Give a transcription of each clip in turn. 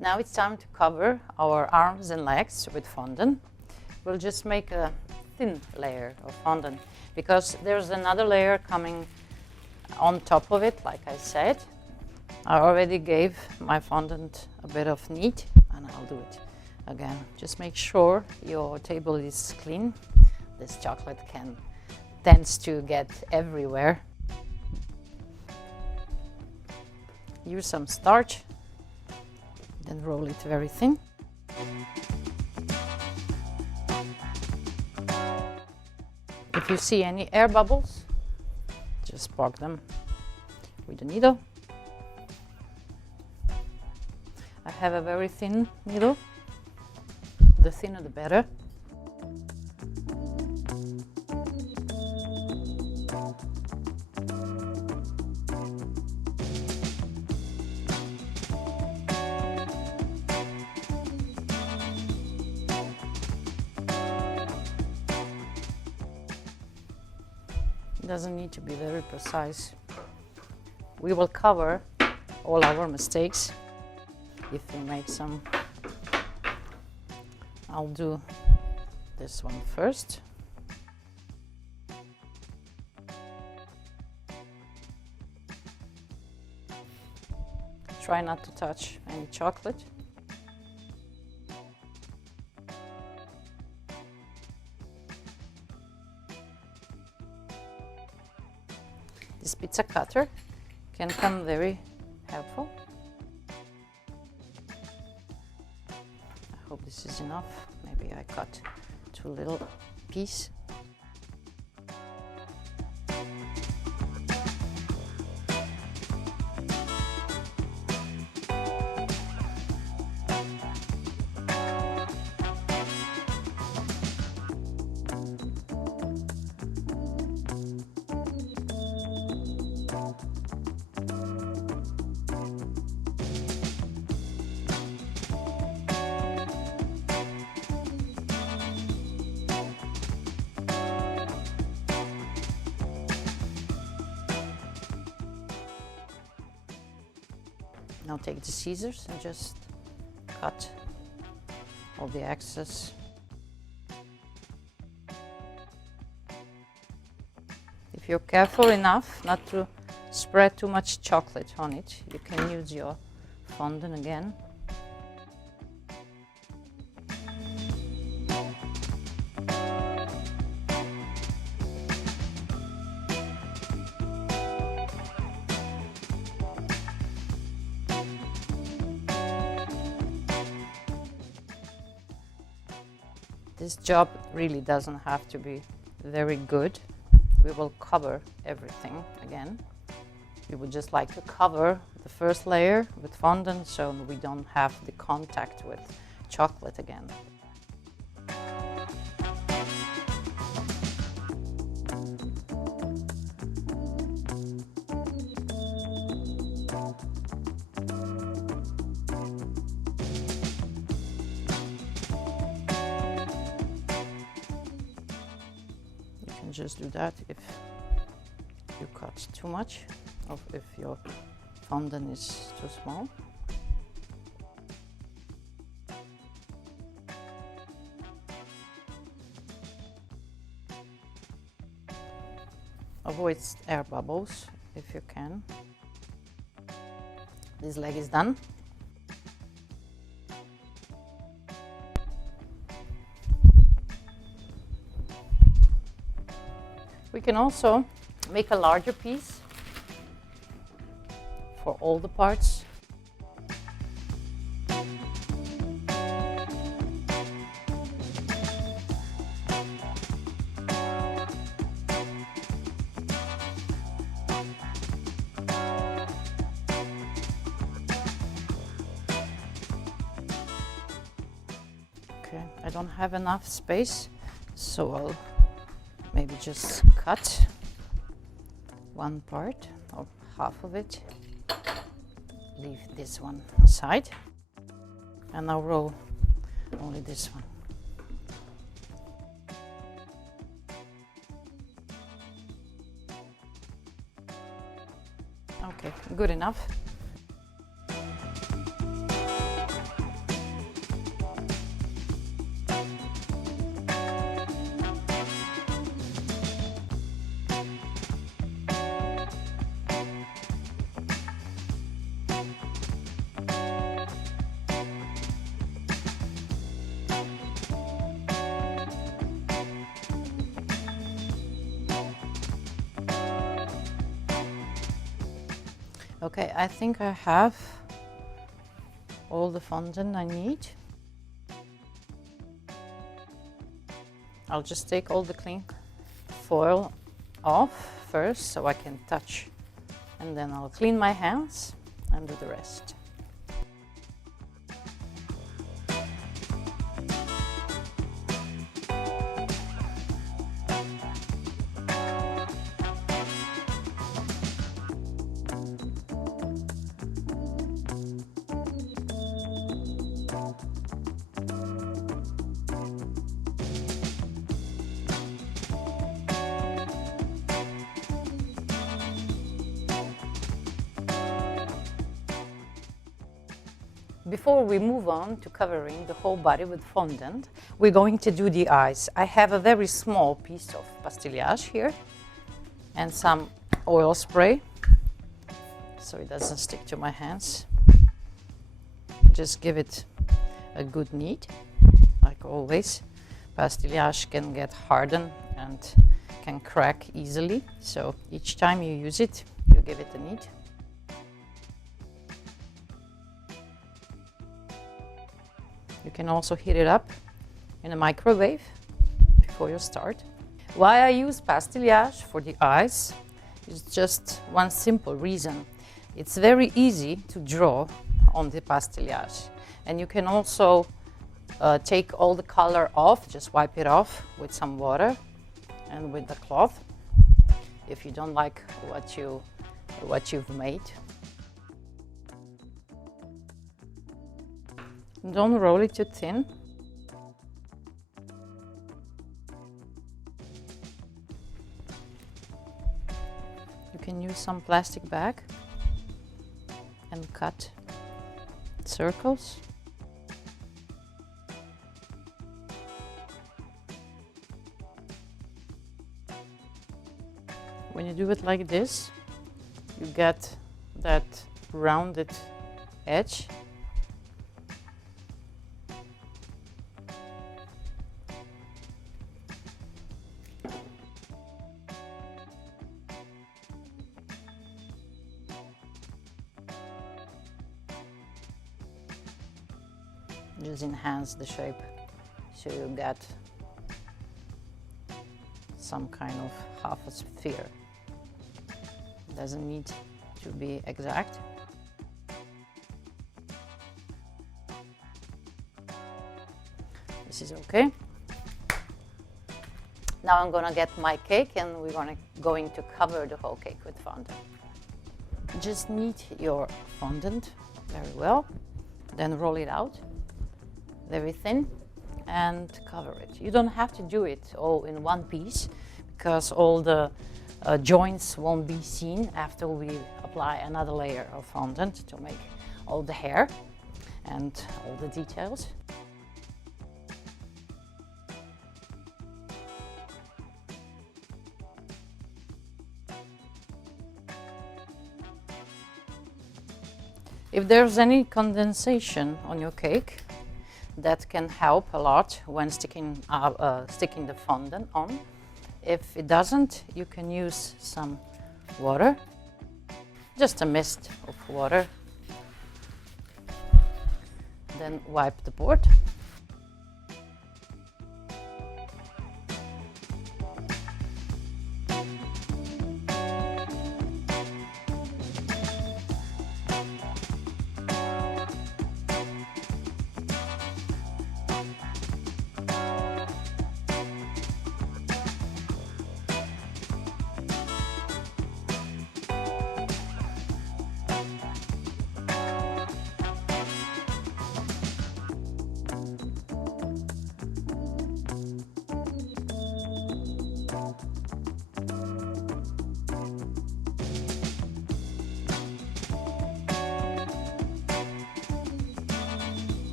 Now it's time to cover our arms and legs with fondant. We'll just make a thin layer of fondant because there's another layer coming on top of it, like I said. I already gave my fondant a bit of knead and I'll do it again. Just make sure your table is clean. This chocolate tends to get everywhere. Use some starch, then roll it very thin. If you see any air bubbles, just poke them with a needle. I have a very thin needle. The thinner the better. It doesn't need to be very precise. We will cover all our mistakes if we make some. I'll do this one first. Try not to touch any chocolate. This pizza cutter can come very helpful. I hope this is enough. Maybe I cut too little piece. Now take the scissors and just cut all the excess. If you're careful enough not to spread too much chocolate on it, you can use your fondant again. This job really doesn't have to be very good. We will cover everything again. We would just like to cover the first layer with fondant so we don't have the contact with chocolate again. Just do that if you cut too much or if your fondant is too small. Avoid air bubbles if you can. This leg is done. We can also make a larger piece for all the parts. Okay, I don't have enough space, so I'll maybe just cut one part or half of it, leave this one aside, and I'll roll only this one. Okay, good enough. Okay, I think I have all the fondant I need. I'll just take all the Klinc foil off first so I can touch, and then I'll clean my hands and do the rest. Before we move on to covering the whole body with fondant, we're going to do the eyes. I have a very small piece of pastillage here and some oil spray so it doesn't stick to my hands. Just give it a good knead, like always. Pastillage can get hardened and can crack easily, so each time you use it, you give it a knead. You can also heat it up in a microwave before you start. Why I use pastillage for the eyes is just one simple reason. It's very easy to draw on the pastillage, and you can also take all the color off, just wipe it off with some water and with the cloth if you don't like what you've made. Don't roll it too thin. You can use some plastic bag and cut circles. When you do it like this, you get that rounded edge. Just enhance the shape so you get some kind of half a sphere. It doesn't need to be exact. This is okay. Now I'm gonna get my cake and we're going to cover the whole cake with fondant. Just knead your fondant very well, then roll it out very thin and cover it. You don't have to do it all in one piece because all the joints won't be seen after we apply another layer of fondant to make all the hair and all the details. If there's any condensation on your cake, that can help a lot when sticking the fondant on. If it doesn't, you can use some water, just a mist of water. Then wipe the board.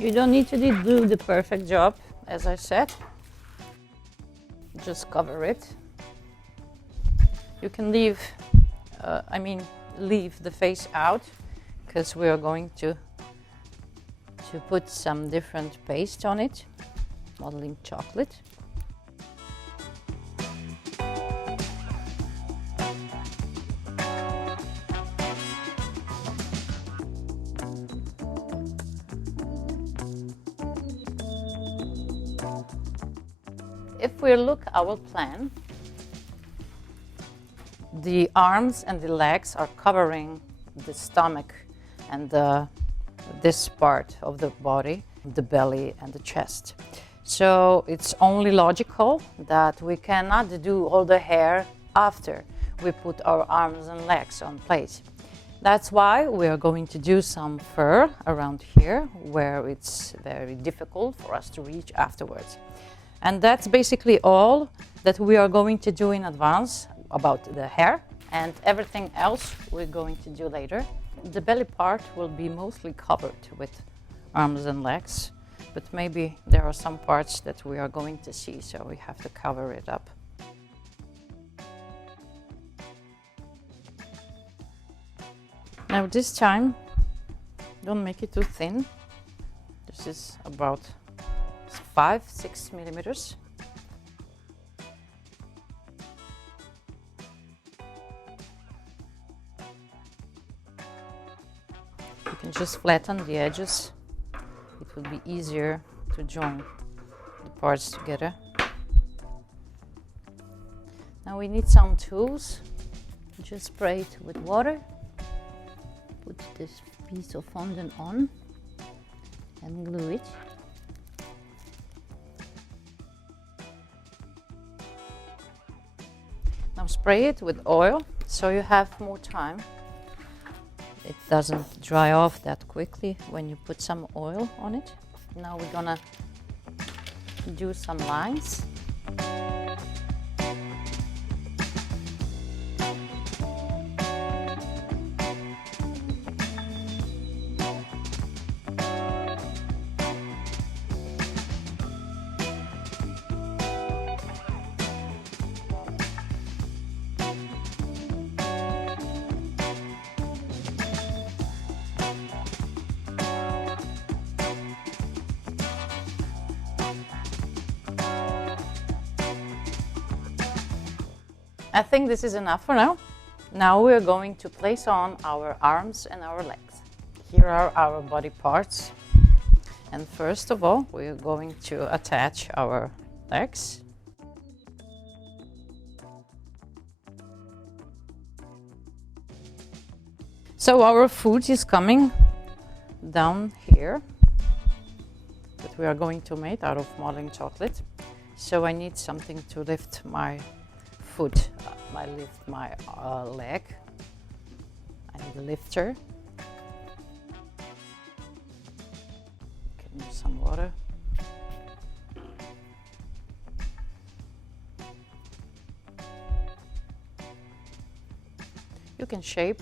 You don't need to do the perfect job, as I said. Just cover it. You can leave the face out, because we are going to put some different paste on it, modeling chocolate. If we look at our plan, the arms and the legs are covering the stomach and this part of the body, the belly and the chest. So it's only logical that we cannot do all the hair after we put our arms and legs on place. That's why we are going to do some fur around here, where it's very difficult for us to reach afterwards. And that's basically all that we are going to do in advance about the hair, and everything else we're going to do later. The belly part will be mostly covered with arms and legs, but maybe there are some parts that we are going to see, so we have to cover it up. Now this time, don't make it too thin. This is about 5-6 millimeters. You can just flatten the edges. It will be easier to join the parts together. Now we need some tools. Just spray it with water. Put this piece of fondant on and glue it. Now spray it with oil so you have more time. It doesn't dry off that quickly when you put some oil on it. Now we're gonna do some lines. I think this is enough for now. Now we're going to place on our arms and our legs. Here are our body parts. And first of all, we're going to attach our legs. So our foot is coming down here, that we are going to make out of modeling chocolate. So I need something to lift my foot. I lift my leg. I need a lifter. Can use some water. You can shape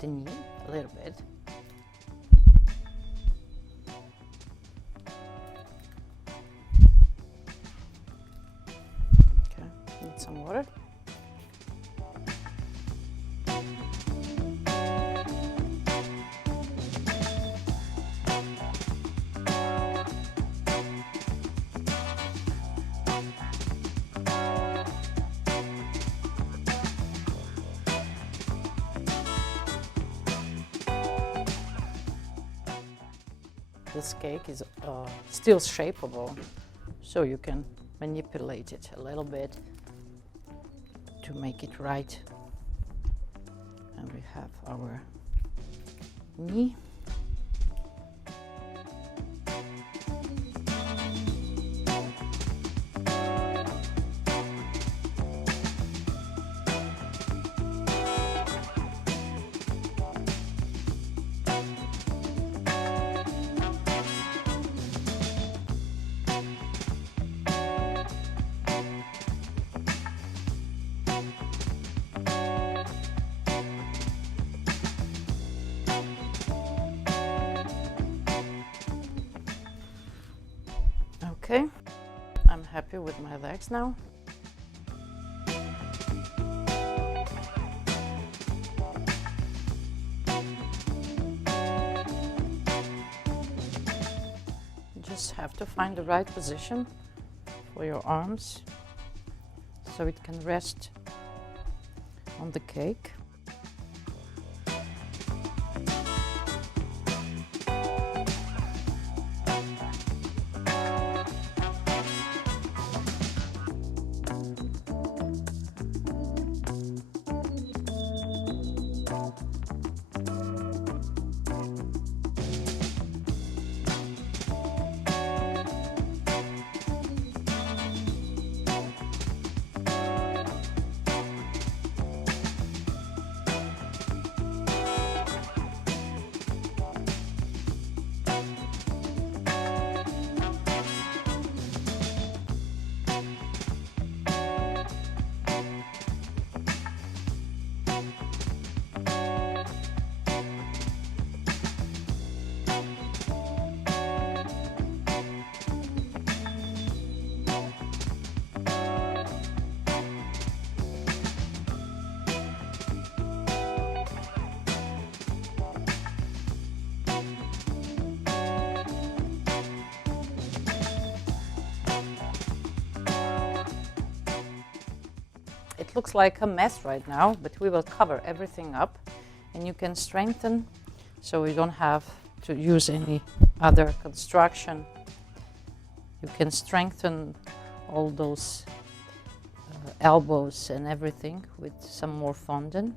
the knee a little bit. Okay, need some water. This cake is still shapeable, so you can manipulate it a little bit to make it right. And we have our knee. happy with my legs now. You just have to find the right position for your arms so it can rest on the cake. It looks like a mess right now, but we will cover everything up, and you can strengthen so you don't have to use any other construction. You can strengthen all those elbows and everything with some more fondant.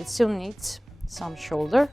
It still needs some shoulder,